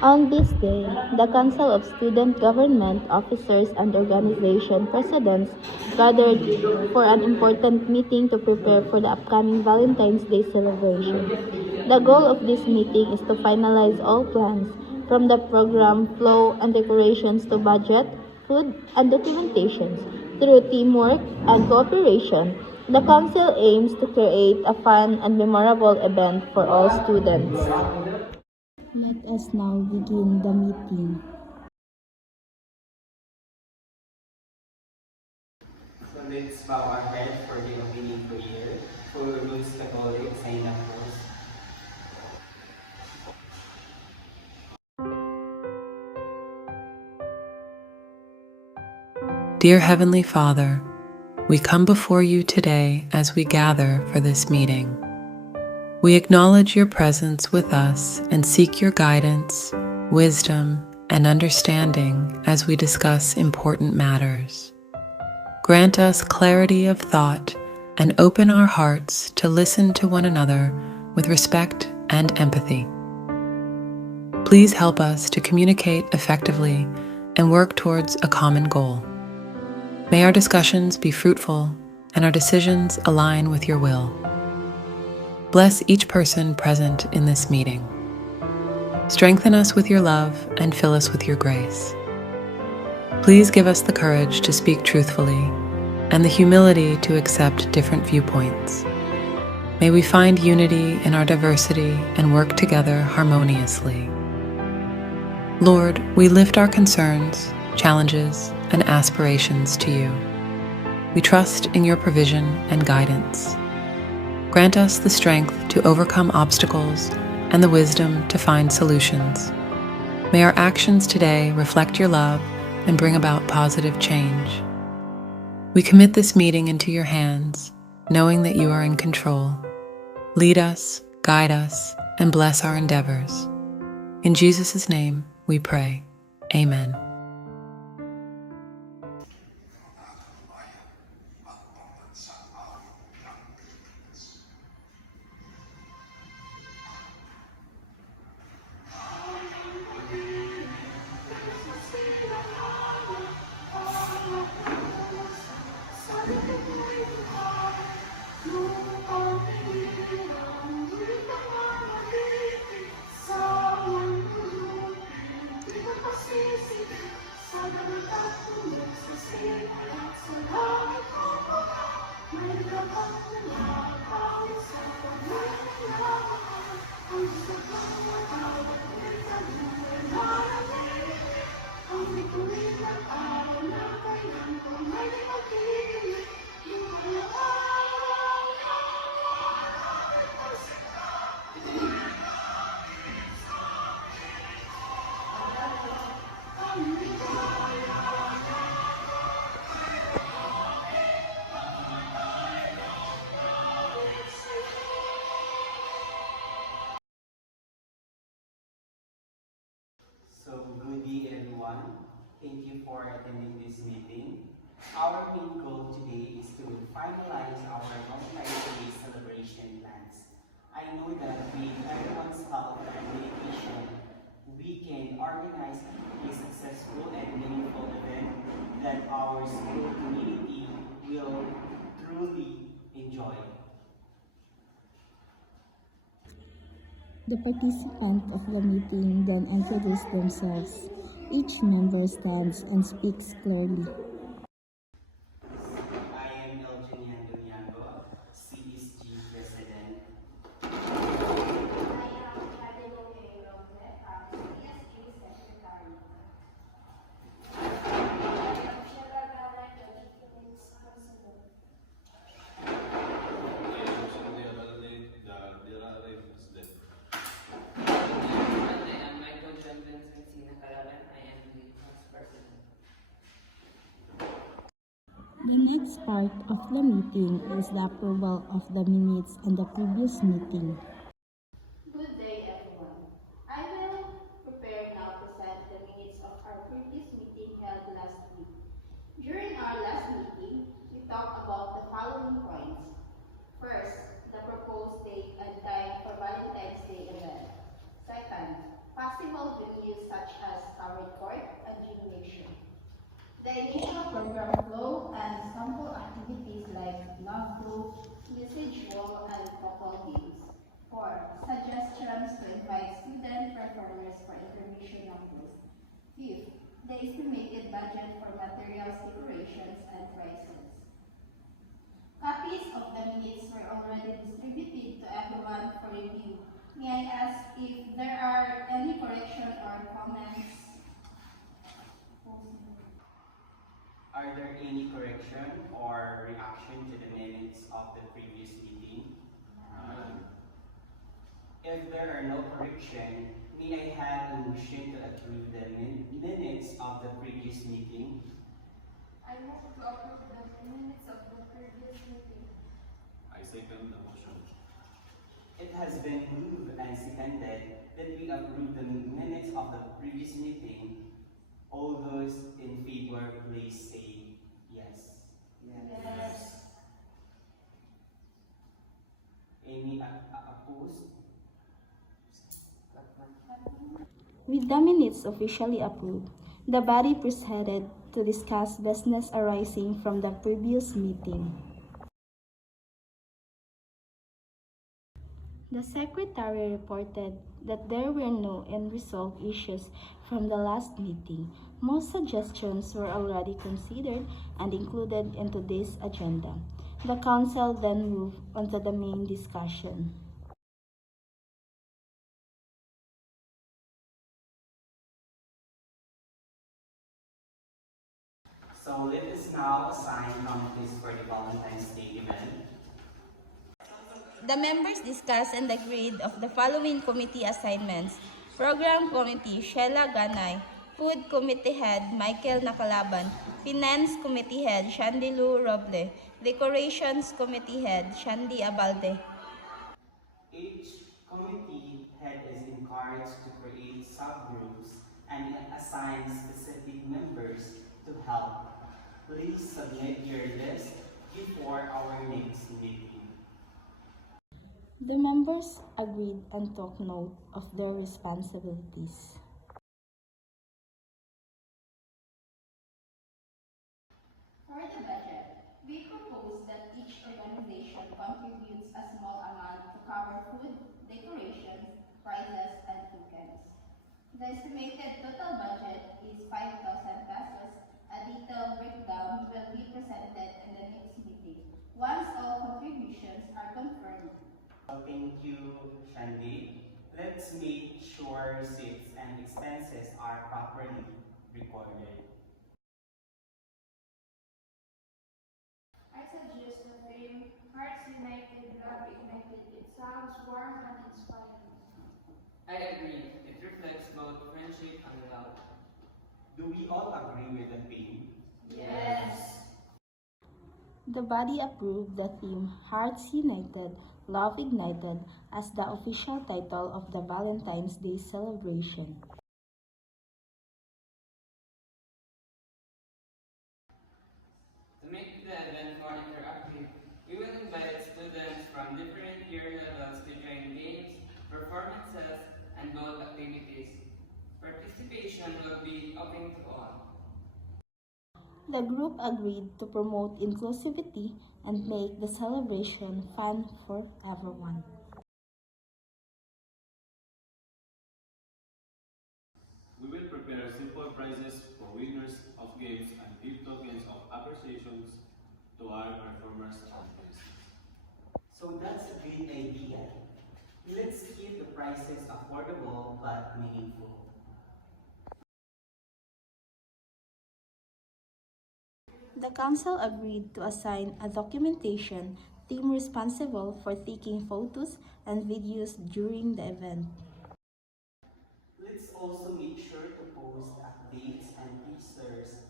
On this day, the Council of Student Government Officers and Organization Presidents gathered for an important meeting to prepare for the upcoming Valentine's Day celebration. The goal of this meeting is to finalize all plans, from the program, flow, and decorations to budget, food, and documentations. Through teamwork and cooperation, the Council aims to create a fun and memorable event for all students. Let us now begin the meeting. So let's bow our head for the opening prayer for those Catholics and Apostles. Dear Heavenly Father, we come before you today as we gather for this meeting. We acknowledge your presence with us and seek your guidance, wisdom, and understanding as we discuss important matters. Grant us clarity of thought and open our hearts to listen to one another with respect and empathy. Please help us to communicate effectively and work towards a common goal. May our discussions be fruitful and our decisions align with your will. Bless each person present in this meeting. Strengthen us with your love and fill us with your grace. Please give us the courage to speak truthfully and the humility to accept different viewpoints. May we find unity in our diversity and work together harmoniously. Lord, we lift our concerns, challenges, and aspirations to you. We trust in your provision and guidance. Grant us the strength to overcome obstacles and the wisdom to find solutions. May our actions today reflect your love and bring about positive change. We commit this meeting into your hands, knowing that you are in control. Lead us, guide us, and bless our endeavors. In Jesus' name we pray. Amen. So good day everyone. Thank you for attending this meeting. Our main goal today is to finalize our Valentine's Day celebration plans. I know that with everyone's help and dedication, we can organize a successful and meaningful event that our school community will truly enjoy. The participants of the meeting then introduce themselves. Each member stands and speaks clearly. I am Eugenian Dunyago, CSG President. The next part of the meeting is the approval of the minutes and the previous meeting. Good day, everyone. I will prepare now to present the minutes of our previous meeting held last week. During our last meeting, we talked about the following points. First, the proposed date and time for Valentine's Day event. Second, possible venues review. May I ask if there are any correction or comments? Are there any correction or reaction to the minutes of the previous meeting? If there are no correction, may I have a motion to approve the minutes of the previous meeting? I move to approve the minutes of the previous meeting. I second the motion. It has been moved and seconded that we approve the minutes of the previous meeting. All those in favor, please say yes. Yes. Any opposed? With the minutes officially approved, the body proceeded to discuss business arising from the previous meeting. The Secretary reported that there were no unresolved issues from the last meeting. Most suggestions were already considered and included in today's agenda. The Council then moved on to the main discussion. So let us now assign committees for the Valentine's Day event. The members discussed and agreed of the following committee assignments. Program Committee, Sheila Ganay. Food Committee Head, Michael Nakalaban. Finance Committee Head, Shandilu Roble. Decorations Committee Head, Shandi Abalde. Each committee head is encouraged to create subgroups and assign specific members to help. Please submit your list before our next meeting. The members agreed and took note of their responsibilities. For the budget, we propose that each organization contributes a small amount to cover food, decorations, prizes, and tokens. The estimated total budget is 5,000 pesos. A detailed breakdown will be presented in the next meeting once all contributions are confirmed. Thank you, Shandi. Let's make sure receipts and expenses are properly recorded. I suggest the theme Hearts United, Love Ignited. It sounds warm and inspiring. I agree. It reflects both friendship and love. Do we all agree with the theme? Yes. The body approved the theme Hearts United, Love Ignited as the official title of the Valentine's Day celebration. To make the event more interactive, we will invite students from different year levels to join games, performances, and both activities. Participation will be open to all. The group agreed to promote inclusivity and make the celebration fun for everyone. We will prepare simple prizes for winners of games and give tokens of appreciations to our performers and guests. So that's a great idea. Let's keep the prices affordable but meaningful. The council agreed to assign a documentation team responsible for taking photos and videos during the event. Let's also make sure to post updates and teasers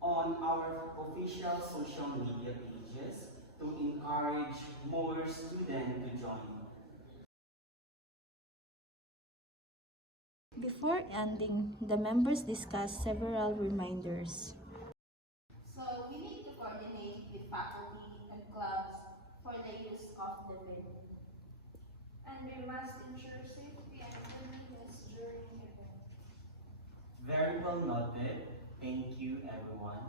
on our official social media pages to encourage more students to join. Before ending, the members discussed several reminders. So we need to coordinate with faculty and clubs for the use of the venue. And we must ensure safety and cleanliness during the event. Very well noted. Thank you, everyone.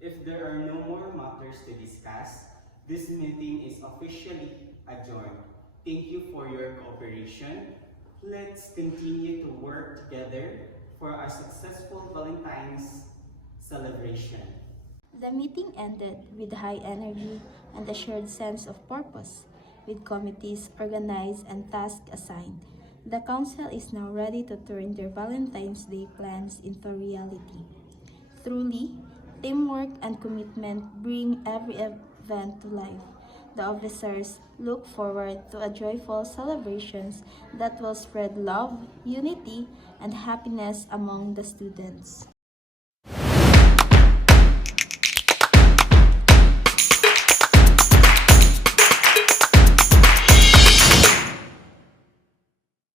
If there are no more matters to discuss, this meeting is officially adjourned. Thank you for your cooperation. Let's continue to work together for a successful Valentine's celebration. The meeting ended with high energy and a shared sense of purpose, with committees organized and tasks assigned. The council is now ready to turn their Valentine's Day plans into reality. Truly, teamwork and commitment bring every event to life. The officers look forward to a joyful celebrations that will spread love, unity, and happiness among the students.